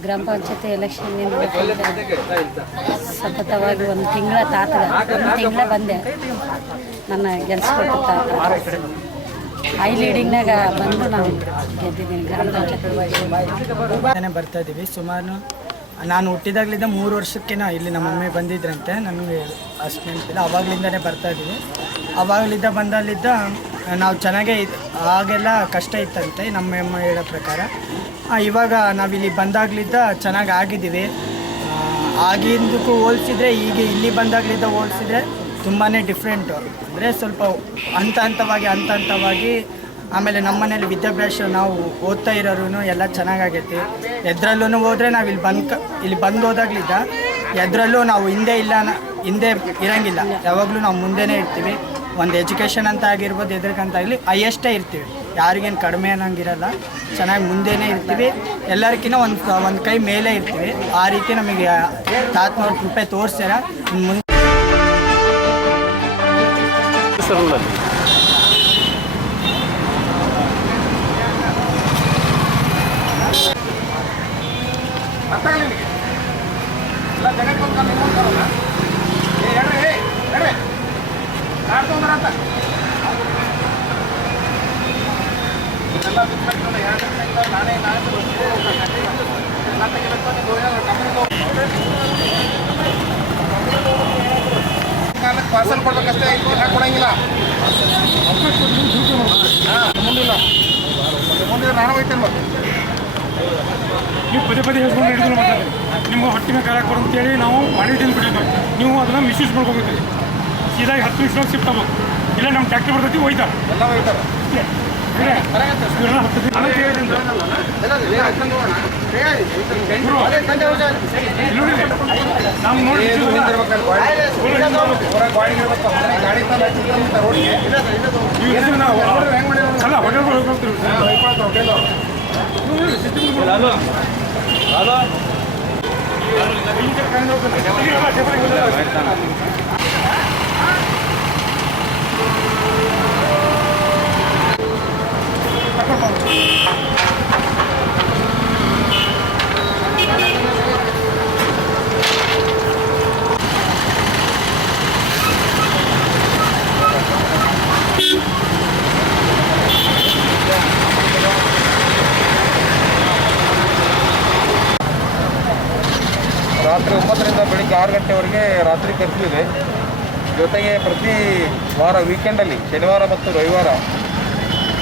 ಗ್ರಾಮ ಪಂಚಾಯತಿ ಎಲೆಕ್ಷನ್ನಿಂದ ಸತತವಾಗಿ ಒಂದು ತಿಂಗಳ ಬಂದೆ. ನನ್ನ ಗೆಲ್ಸ್ಕೊಟ್ಟು ತಾತ ಹೈ ಲೀಡಿಂಗ್ನಾಗ ಬಂದು ನಾವು ಗೆದ್ದಿದ್ದೀನಿ ಗ್ರಾಮ ಪಂಚಾಯತಿ. ಬರ್ತಾ ಇದ್ದೀವಿ. ಸುಮಾರು ನಾನು ಹುಟ್ಟಿದಾಗಲಿಂದ 3 ವರ್ಷಕ್ಕೆ ಇಲ್ಲಿ ನಮ್ಮ ಮಮ್ಮಿ ಬಂದಿದ್ರಂತೆ, ನನಗೆ ಅಷ್ಟು ನೆನಪಿಲ್ಲ. ಆವಾಗಲಿಂದನೇ ಬರ್ತಾ ಇದ್ದೀವಿ. ಆವಾಗಲಿದ್ದ ಬಂದಲ್ಲಿದ್ದ ನಾವು ಚೆನ್ನಾಗೇ ಆಗೆಲ್ಲ ಕಷ್ಟ ಇತ್ತಂತೆ ನಮ್ಮ ಅಮ್ಮ ಹೇಳೋ ಪ್ರಕಾರ. ಇವಾಗ ನಾವಿಲ್ಲಿ ಬಂದಾಗಲಿದ್ದ ಚೆನ್ನಾಗಿ ಆಗಿದ್ದೀವಿ. ಆಗಿದ್ದಕ್ಕೂ ಹೋಲಿಸಿದ್ರೆ ಈಗ ಇಲ್ಲಿ ಬಂದಾಗಲಿದ್ದ ಹೋಲಿಸಿದ್ರೆ ತುಂಬಾ ಡಿಫ್ರೆಂಟು. ಅಂದರೆ ಸ್ವಲ್ಪ ಹಂತ ಹಂತವಾಗಿ ಆಮೇಲೆ ನಮ್ಮ ಮನೇಲಿ ವಿದ್ಯಾಭ್ಯಾಸ ನಾವು ಓದ್ತಾ ಇರೋರು ಎಲ್ಲ ಚೆನ್ನಾಗಾಗೈತಿ. ಎದ್ರಲ್ಲೂ ಹೋದರೆ ನಾವು ಇಲ್ಲಿ ಬಂದು ಹೋದಾಗ್ಲಿದ್ದ ಎದ್ರಲ್ಲೂ ನಾವು ಹಿಂದೆ ಇರೋಂಗಿಲ್ಲ. ಯಾವಾಗಲೂ ನಾವು ಮುಂದೆನೇ ಇರ್ತೀವಿ. ಒಂದು ಎಜುಕೇಷನ್ ಅಂತ ಆಗಿರ್ಬೋದು, ಎದ್ರಕ್ಕಂತಾಗಲಿ ಹೈಯೆಸ್ಟೇ ಇರ್ತೀವಿ. ಯಾರಿಗೇನು ಕಡಿಮೆ ಅನ್ನೋಂಗಿರಲ್ಲ. ಚೆನ್ನಾಗಿ ಮುಂದೆನೇ ಇರ್ತೀವಿ. ಎಲ್ಲರಿಗಿಂತ ಒಂದು ಕೈ ಮೇಲೆ ಇರ್ತೀವಿ. ಆ ರೀತಿ ನಮಗೆ ತಾತನವ್ರ ಕೃಪೆ ತೋರಿಸ್ಯಾರ. ಮುಂದೆ ಪಾರ್ಸಲ್ ಕೊಡ್ಬೇಕಷ್ಟೇ, ಕೊಡಂಗಿಲ್ಲ. ಮುಂದಿಲ್ಲ ನಾನು ಹೋಯ್ತೇನೆ. ಮತ್ತೆ ನೀವು ಪದೇ ಹೇಳ್ಕೊಂಡು ಹಿಡಿದ್ರು ಮಾತಾಡಿ ನಿಮ್ಗೆ ಹೊಟ್ಟಿನ ಕಾಲ ಕೊಡು ಅಂತೇಳಿ ನಾವು ಮಾಡಿದ್ದೀನಿ ಬಿಟ್ಟಿದ್ವಿ. ನೀವು ಅದನ್ನು ಮಿಸ್ಯೂಸ್ ಮಾಡ್ಕೋಬೇಕು. ಸೀದಾಗಿ 10 ನಿಮಿಷ ಶಿಫ್ಟ್ ಆಗ್ಬೇಕು. ಇಲ್ಲ ನಮ್ಮ ಟ್ಯಾಕ್ಟ್ರಿ ಬರ್ತೈತಿ ಹೋಯ್ತಾರೆ ಎಲ್ಲ ಹೋಯ್ತಾರೆ. ನಾವು ನೋಡಿ ಅಲ್ಲ ಹೋಟೆಲ್ಗಳು ಹೋಗ್ತೀವಿ. ರಾತ್ರಿ 9ರಿಂದ ಬೆಳಿಗ್ಗೆ 6 ಗಂಟೆವರೆಗೆ ರಾತ್ರಿ ಕರ್ಫ್ಯೂ ಇದೆ. ಜೊತೆಗೆ ಪ್ರತಿ ವಾರ ವೀಕೆಂಡಲ್ಲಿ ಶನಿವಾರ ಮತ್ತು ರವಿವಾರ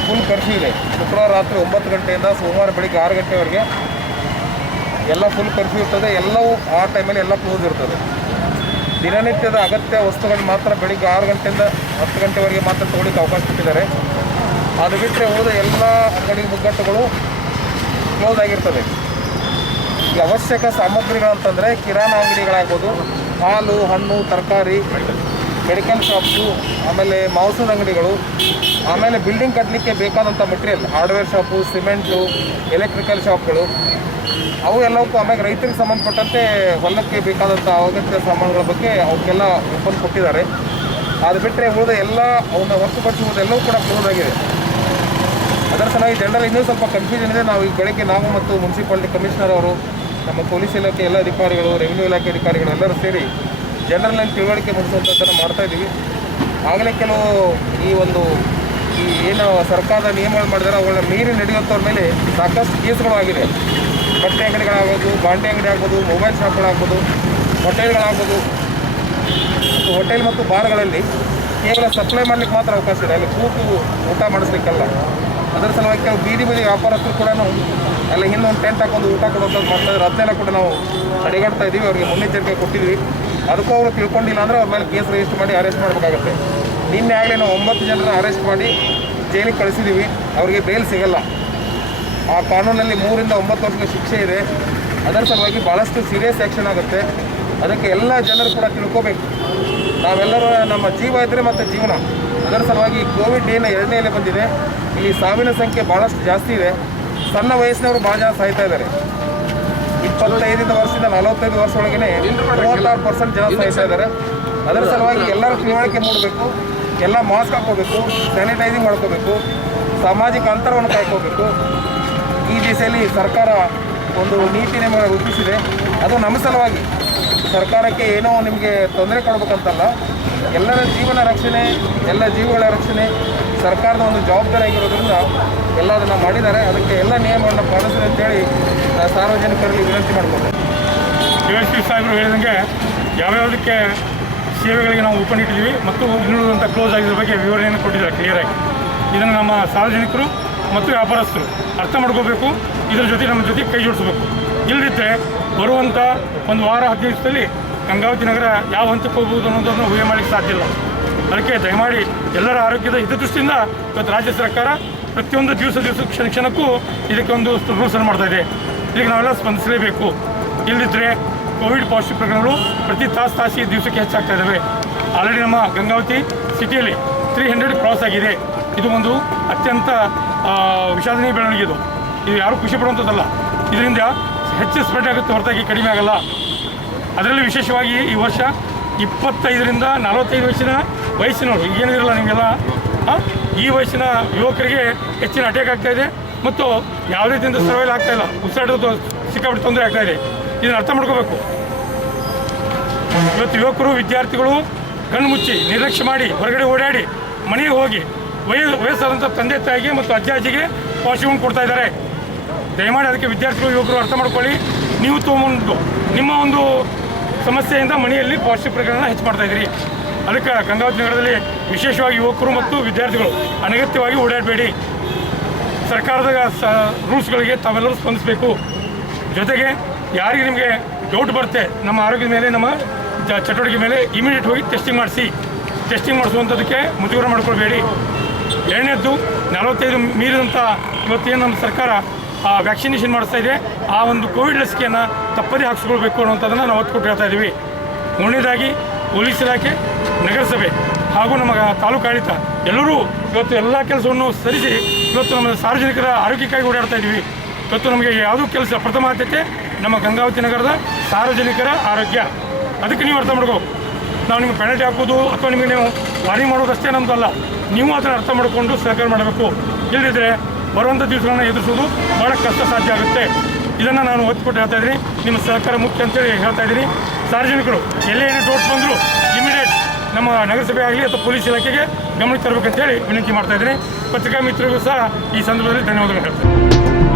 ಫುಲ್ ಕರ್ಫ್ಯೂ ಇದೆ. ಶುಕ್ರವಾರ ರಾತ್ರಿ 9 ಗಂಟೆಯಿಂದ ಸೋಮವಾರ ಬೆಳಿಗ್ಗೆ 6 ಗಂಟೆವರೆಗೆ ಎಲ್ಲ ಫುಲ್ ಕರ್ಫ್ಯೂ ಇರ್ತದೆ. ಎಲ್ಲವೂ ಆ ಟೈಮಲ್ಲಿ ಎಲ್ಲ ಕ್ಲೋಸ್ ಇರ್ತದೆ. ದಿನನಿತ್ಯದ ಅಗತ್ಯ ವಸ್ತುಗಳು ಮಾತ್ರ ಬೆಳಿಗ್ಗೆ 6 ಗಂಟೆಯಿಂದ 10 ಗಂಟೆವರೆಗೆ ಮಾತ್ರ ತೊಗೊಳ್ಳಿಕ್ಕೆ ಅವಕಾಶ ಕೊಟ್ಟಿದ್ದಾರೆ. ಅದು ಬಿಟ್ಟರೆ ಉಳಿದ ಎಲ್ಲ ಅಂಗಡಿ ಮುಗ್ಗಟ್ಟುಗಳು ಕ್ಲೋಸ್ ಆಗಿರ್ತದೆ. ಈ ಅವಶ್ಯಕ ಸಾಮಗ್ರಿಗಳಂತಂದರೆ ಕಿರಾಣ ಅಂಗಡಿಗಳಾಗ್ಬೋದು, ಹಾಲು, ಹಣ್ಣು, ತರಕಾರಿ, ಮೆಡಿಕಲ್ ಶಾಪ್ಸು, ಆಮೇಲೆ ಮಾಂಸದ ಅಂಗಡಿಗಳು, ಆಮೇಲೆ ಬಿಲ್ಡಿಂಗ್ ಕಟ್ಟಲಿಕ್ಕೆ ಬೇಕಾದಂಥ material, hardware shop, cement, electrical ಶಾಪ್ಗಳು, ಅವು ಎಲ್ಲವಕ್ಕೂ, ಆಮೇಲೆ ರೈತರಿಗೆ ಸಂಬಂಧಪಟ್ಟಂತೆ ಹೊಲಕ್ಕೆ ಬೇಕಾದಂಥ ಅಗತ್ಯ ಸಾಮಾನುಗಳ ಬಗ್ಗೆ ಅವಕ್ಕೆಲ್ಲ ಒಪ್ಪಂದ ಕೊಟ್ಟಿದ್ದಾರೆ. ಅದು ಬಿಟ್ಟರೆ ಉಳಿದ ಎಲ್ಲ ಅವನ್ನ ಹೊರತುಪಡಿಸುವುದೆಲ್ಲವೂ ಕೂಡ ಕ್ಲೋಸ್ ಆಗಿದೆ. ಅದರ ಸಲುವಾಗಿ ಜನರಲ್ಲಿ ಇನ್ನೂ ಸ್ವಲ್ಪ ಕನ್ಫ್ಯೂಷನ್ ಇದೆ. ನಾವು ಈಗ ಬೆಳಗ್ಗೆ ನಾವು ಮತ್ತು ಮುನ್ಸಿಪಾಲಿಟಿ ಕಮಿಷನರ್ ಅವರು, ನಮ್ಮ ಪೊಲೀಸ್ ಇಲಾಖೆ ಎಲ್ಲ ಅಧಿಕಾರಿಗಳು, ರೆವಿನ್ಯೂ ಇಲಾಖೆ ಅಧಿಕಾರಿಗಳು ಎಲ್ಲರೂ ಸೇರಿ ಜನರಲ್ಲಿ ತಿಳುವಳಿಕೆ ಮೂಡಿಸುವಂಥದ್ದನ್ನು ಮಾಡ್ತಾಯಿದ್ದೀವಿ. ಆಗಲೇ ಕೆಲವು ಈ ಏನು ಸರ್ಕಾರದ ನಿಯಮಗಳು ಮಾಡಿದರೆ ಅವುಗಳನ್ನ ಮೀರಿ ನಡೆಯುವಂಥವ್ರ ಮೇಲೆ ಸಾಕಷ್ಟು ಕೇಸ್ಗಳು ಆಗಿದೆ. ಬಟ್ಟೆ ಅಂಗಡಿಗಳಾಗ್ಬೋದು, ಬಾಂಡೆ ಅಂಗಡಿ ಆಗ್ಬೋದು, ಮೊಬೈಲ್ ಶಾಪ್ಗಳಾಗ್ಬೋದು, ಹೋಟೆಲ್ಗಳಾಗ್ಬೋದು. ಹೋಟೆಲ್ ಮತ್ತು ಬಾರ್ಗಳಲ್ಲಿ ಕೇವಲ ಸಪ್ಲೈ ಮಾಡಲಿಕ್ಕೆ ಮಾತ್ರ ಅವಕಾಶ ಇದೆ, ಅಲ್ಲಿ ಕೂತು ಊಟ ಮಾಡಿಸ್ಲಿಕ್ಕಲ್ಲ. ಅದರ ಸಲುವಾಗಿ ಕೆಲವು ಬೀದಿ ವ್ಯಾಪಾರಸ್ಥರು ಕೂಡ ಎಲ್ಲ ಹಿಂದೊಂದು ಟೆಂಟ್ ಹಾಕೊಂಡು ಊಟ ಕೊಡುವಂಥದ್ದು ಮಾಡ್ತಾಯಿದ್ರು. ಅದನ್ನೆಲ್ಲ ಕೂಡ ನಾವು ತಡೆಗಟ್ತಾ ಇದ್ದೀವಿ. ಅವರಿಗೆ ಮುನ್ನೆಚ್ಚರಿಕೆ ಕೊಟ್ಟಿದ್ವಿ. ಅದಕ್ಕೂ ಅವರು ತಿಳ್ಕೊಂಡಿಲ್ಲ ಅಂದರೆ ಅವ್ರ ಮೇಲೆ ಕೇಸ್ ರಿಜಿಸ್ಟರ್ ಮಾಡಿ ಅರೆಸ್ಟ್ ಮಾಡಬೇಕಾಗತ್ತೆ. ನಿನ್ನೆ ಆಗಲೇ ನಾವು 9 ಜನರನ್ನ ಅರೆಸ್ಟ್ ಮಾಡಿ ಜೈಲಿಗೆ ಕಳಿಸಿದ್ದೀವಿ. ಅವರಿಗೆ ಬೇಲ್ ಸಿಗಲ್ಲ. ಆ ಕಾನೂನಲ್ಲಿ 3 ರಿಂದ 9 ವರ್ಷದ ಶಿಕ್ಷೆ ಇದೆ. ಅದರ ಸಲುವಾಗಿ ಭಾಳಷ್ಟು ಸೀರಿಯಸ್ ಆ್ಯಕ್ಷನ್ ಆಗುತ್ತೆ. ಅದಕ್ಕೆ ಎಲ್ಲ ಜನರು ಕೂಡ ತಿಳ್ಕೋಬೇಕು. ನಾವೆಲ್ಲರೂ ನಮ್ಮ ಜೀವ ಇದ್ದರೆ ಮತ್ತು ಜೀವನ. ಅದರ ಸಲುವಾಗಿ ಕೋವಿಡ್ ಏನು 2ನೇ ಅಲೆ ಬಂದಿದೆ. ಇಲ್ಲಿ ಸಾವಿನ ಸಂಖ್ಯೆ ಭಾಳಷ್ಟು ಜಾಸ್ತಿ ಇದೆ. ಸಣ್ಣ ವಯಸ್ಸಿನವರು ಭಾಳ ಜನ ಸಾಯ್ತಾ ಇದ್ದಾರೆ. 25 ವರ್ಷದಿಂದ 45 ವರ್ಷ ಒಳಗೇ 36% ಜನ ಸಾಯ್ತಾ ಇದ್ದಾರೆ. ಅದರ ಸಲುವಾಗಿ ಎಲ್ಲರೂ ತಿಳುವಳಿಕೆ ಮೂಡಬೇಕು. ಎಲ್ಲ ಮಾಸ್ಕ್ ಹಾಕ್ಕೋಬೇಕು, ಸ್ಯಾನಿಟೈಸಿಂಗ್ ಮಾಡ್ಕೋಬೇಕು, ಸಾಮಾಜಿಕ ಅಂತರವನ್ನು ಕಾಯ್ಕೋಬೇಕು. ಈ ದಿಸೆಯಲ್ಲಿ ಸರ್ಕಾರ ಒಂದು ನೀತಿ ನಿಯಮ ರೂಪಿಸಿದೆ. ಅದು ನಮ್ಮ ಸಲುವಾಗಿ. ಸರ್ಕಾರಕ್ಕೆ ಏನೋ ನಿಮಗೆ ತೊಂದರೆ ಕೊಡಬೇಕಂತಲ್ಲ, ಎಲ್ಲರ ಜೀವನ ರಕ್ಷಣೆ, ಎಲ್ಲ ಜೀವಗಳ ರಕ್ಷಣೆ ಸರ್ಕಾರದ ಒಂದು ಜವಾಬ್ದಾರಿ ಆಗಿರೋದ್ರಿಂದ ಎಲ್ಲ ಅದನ್ನು ಮಾಡಿದ್ದಾರೆ. ಅದಕ್ಕೆ ಎಲ್ಲ ನಿಯಮವನ್ನು ಪಾಲಿಸಿದೆ ಅಂತೇಳಿ ಸಾರ್ವಜನಿಕರಲ್ಲಿ ವಿನಂತಿ ಮಾಡ್ಬೋದು. DSP ಸಾಹೇಬರು ಹೇಳಿದಂಗೆ ಯಾವ್ಯಾವುದಕ್ಕೆ ಸೇವೆಗಳಿಗೆ ನಾವು ಒಪ್ಕೊಂಡಿಟ್ಟಿದ್ದೀವಿ ಮತ್ತು ಇನ್ನುಳಿದಂಥ ಕ್ಲೋಸ್ ಆಗಿರೋ ಬಗ್ಗೆ ವಿವರಣೆಯನ್ನು ಕೊಟ್ಟಿದ್ದಾರೆ ಕ್ಲಿಯರಾಗಿ. ಇದನ್ನು ನಮ್ಮ ಸಾರ್ವಜನಿಕರು ಮತ್ತು ವ್ಯಾಪಾರಸ್ಥರು ಅರ್ಥ ಮಾಡ್ಕೋಬೇಕು. ಇದರ ಜೊತೆ ನಮ್ಮ ಜೊತೆ ಕೈ ಜೋಡಿಸ್ಬೇಕು. ಇಲ್ಲದಿದ್ದರೆ ಬರುವಂಥ 1 ವಾರ 15 ದಿವಸದಲ್ಲಿ ಗಂಗಾವತಿ ನಗರ ಯಾವ ಹಂತಕ್ಕೆ ಹೋಗ್ಬೋದು ಅನ್ನೋದನ್ನು ಊಹೆ ಮಾಡಲಿಕ್ಕೆ ಸಾಧ್ಯ ಇಲ್ಲ. ಅದಕ್ಕೆ ದಯಮಾಡಿ ಎಲ್ಲರ ಆರೋಗ್ಯದ ಹಿತದೃಷ್ಟಿಯಿಂದ ಇವತ್ತು ರಾಜ್ಯ ಸರ್ಕಾರ ಪ್ರತಿಯೊಂದು ದಿವಸ ಕ್ಷಣಕ್ಕೂ ಇದಕ್ಕೆ ಒಂದು ರೂಲ್ಸನ್ನು ಮಾಡ್ತಾಯಿದೆ. ಇದಕ್ಕೆ ನಾವೆಲ್ಲ ಸ್ಪಂದಿಸಲೇಬೇಕು. ಇಲ್ಲದಿದ್ದರೆ ಕೋವಿಡ್ ಪಾಸಿಟಿವ್ ಪ್ರಕರಣಗಳು ಪ್ರತಿ ತಾಸು ದಿವಸಕ್ಕೆ ಹೆಚ್ಚಾಗ್ತಾ ಇದ್ದಾವೆ. ಆಲ್ರೆಡಿ ನಮ್ಮ ಗಂಗಾವತಿ ಸಿಟಿಯಲ್ಲಿ 300 ಕ್ರಾಸ್ ಆಗಿದೆ. ಇದು ಒಂದು ಅತ್ಯಂತ ವಿಷಾದನೀಯ ಬೆಳವಣಿಗೆ. ಇದು ಯಾರೂ ಖುಷಿ ಪಡುವಂಥದ್ದಲ್ಲ. ಇದರಿಂದ ಹೆಚ್ಚು ಸ್ಪ್ರೆಡ್ ಆಗುತ್ತೆ ಹೊರತಾಗಿ ಕಡಿಮೆ ಆಗಲ್ಲ. ಅದರಲ್ಲಿ ವಿಶೇಷವಾಗಿ ಈ ವರ್ಷ 25 ರಿಂದ 45 ವಯಸ್ಸಿನವರು ಈಗೇನಿರಲ್ಲ ನಿಮಗೆಲ್ಲ, ಈ ವಯಸ್ಸಿನ ಯುವಕರಿಗೆ ಹೆಚ್ಚಿನ ಅಟ್ಯಾಕ್ ಆಗ್ತಾಯಿದೆ ಮತ್ತು ಯಾವುದೇ ರೀತಿಯಿಂದ ಸರ್ವೈಲ್ ಆಗ್ತಾಯಿಲ್ಲ. ಉಸಿರಾಡೋದು ಸಿಕ್ಕಾಪಟ್ಟೆ ತೊಂದರೆ ಆಗ್ತಾಯಿದೆ. ಇದನ್ನು ಅರ್ಥ ಮಾಡ್ಕೋಬೇಕು. ಇವತ್ತು ಯುವಕರು, ವಿದ್ಯಾರ್ಥಿಗಳು ಕಣ್ಣು ಮುಚ್ಚಿ ನಿರ್ಲಕ್ಷ್ಯ ಮಾಡಿ ಹೊರಗಡೆ ಓಡಾಡಿ ಮನೆಗೆ ಹೋಗಿ ವಯಸ್ಸಾದಂಥ ತಂದೆ ತಾಯಿಗೆ ಮತ್ತು ಅಜ್ಜ ಅಜ್ಜಿಗೆ ಪಾಸಿಟಿವ್ ಕೊಡ್ತಾ ಇದ್ದಾರೆ. ದಯಮಾಡಿ ಅದಕ್ಕೆ ವಿದ್ಯಾರ್ಥಿಗಳು, ಯುವಕರು ಅರ್ಥ ಮಾಡ್ಕೊಳ್ಳಿ. ನೀವು ತೊಗೊಂಡು ನಿಮ್ಮ ಒಂದು ಸಮಸ್ಯೆಯಿಂದ ಮನೆಯಲ್ಲಿ ಪಾಸಿಟಿವ್ ಪ್ರಕರಣ ಹೆಚ್ಚು ಮಾಡ್ತಾಯಿದ್ದೀರಿ. ಅದಕ್ಕೆ ಗಂಗಾವತಿ ನಗರದಲ್ಲಿ ವಿಶೇಷವಾಗಿ ಯುವಕರು ಮತ್ತು ವಿದ್ಯಾರ್ಥಿಗಳು ಅನಗತ್ಯವಾಗಿ ಓಡಾಡಬೇಡಿ. ಸರ್ಕಾರದ ರೂಲ್ಸ್ಗಳಿಗೆ ತಾವೆಲ್ಲರೂ ಸ್ಪಂದಿಸಬೇಕು. ಜೊತೆಗೆ ಯಾರಿಗೆ ನಿಮಗೆ ಡೌಟ್ ಬರುತ್ತೆ ನಮ್ಮ ಆರೋಗ್ಯದ ಮೇಲೆ, ನಮ್ಮ ಚಟುವಟಿಕೆ ಮೇಲೆ, ಇಮಿಡಿಯೇಟ್ ಹೋಗಿ ಟೆಸ್ಟಿಂಗ್ ಮಾಡಿಸಿ. ಟೆಸ್ಟಿಂಗ್ ಮಾಡಿಸುವಂಥದ್ದಕ್ಕೆ ಮುಜುಗರ ಮಾಡ್ಕೊಳ್ಬೇಡಿ. ಎರಡನೇದ್ದು 45 ಮೀರಿದಂಥ ಇವತ್ತೇನು ನಮ್ಮ ಸರ್ಕಾರ ವ್ಯಾಕ್ಸಿನೇಷನ್ ಮಾಡಿಸ್ತಾ ಇದೆ, ಆ ಒಂದು ಕೋವಿಡ್ ಲಸಿಕೆಯನ್ನು ತಪ್ಪದೇ ಹಾಕಿಸ್ಕೊಳ್ಬೇಕು ಅನ್ನೋಂಥದ್ದನ್ನು ನಾವು ಒತ್ತು ಕೊಟ್ಟು ಹೇಳ್ತಾ ಇದ್ದೀವಿ. ಮೂರನೇದಾಗಿ ಪೊಲೀಸ್ ಇಲಾಖೆ, ನಗರಸಭೆ ಹಾಗೂ ನಮ್ಮ ತಾಲೂಕು ಆಡಳಿತ ಎಲ್ಲರೂ ಇವತ್ತು ಎಲ್ಲ ಕೆಲಸವನ್ನು ಸರಿಸಿ ಇವತ್ತು ನಮ್ಮ ಸಾರ್ವಜನಿಕರ ಆರೋಗ್ಯಕ್ಕಾಗಿ ಓಡಾಡ್ತಾ ಇದ್ದೀವಿ. ಇವತ್ತು ನಮಗೆ ಯಾವುದೂ ಕೆಲಸ ಪ್ರಥಮ ಆದ್ಯತೆ ನಮ್ಮ ಗಂಗಾವತಿ ನಗರದ ಸಾರ್ವಜನಿಕರ ಆರೋಗ್ಯ. ಅದಕ್ಕೆ ನೀವು ಅರ್ಥ ಮಾಡ್ಕೋ. ನಾವು ನಿಮಗೆ ಪೆನಾಲ್ಟಿ ಹಾಕೋದು ಅಥವಾ ನಿಮಗೆ ನೀವು ವಾರ್ನಿಂಗ್ ಮಾಡೋದಷ್ಟೇ ನಮ್ಮದಲ್ಲ. ನೀವು ಅದನ್ನು ಅರ್ಥ ಮಾಡಿಕೊಂಡು ಸಹಕಾರ ಮಾಡಬೇಕು. ಇಲ್ಲದಿದ್ದರೆ ಬರುವಂಥ ದಿವಸಗಳನ್ನು ಎದುರಿಸೋದು ಭಾಳ ಕಷ್ಟ ಸಾಧ್ಯ ಆಗುತ್ತೆ. ಇದನ್ನು ನಾನು ಒತ್ತು ಕೊಟ್ಟು ಹೇಳ್ತಾ ಇದ್ದೀನಿ. ನಿಮ್ಮ ಸಹಕಾರ ಮುಖ್ಯ ಅಂತೇಳಿ ಹೇಳ್ತಾ ಇದ್ದೀನಿ. ಸಾರ್ವಜನಿಕರು ಎಲ್ಲೇ ಏನೇ ಡೌಟ್ಸ್ ಬಂದರೂ ಇಮಿಡಿಯೇಟ್ ನಮ್ಮ ನಗರಸಭೆ ಆಗಲಿ ಅಥವಾ ಪೊಲೀಸ್ ಇಲಾಖೆಗೆ ಗಮನಕ್ಕೆ ತರಬೇಕಂತೇಳಿ ವಿನಂತಿ ಮಾಡ್ತಾ ಇದ್ದೀನಿ. ಪತ್ರಿಕಾ ಮಿತ್ರರಿಗೂ ಸಹ ಈ ಸಂದರ್ಭದಲ್ಲಿ ಧನ್ಯವಾದಗಳು ಹೇಳ್ತೀನಿ.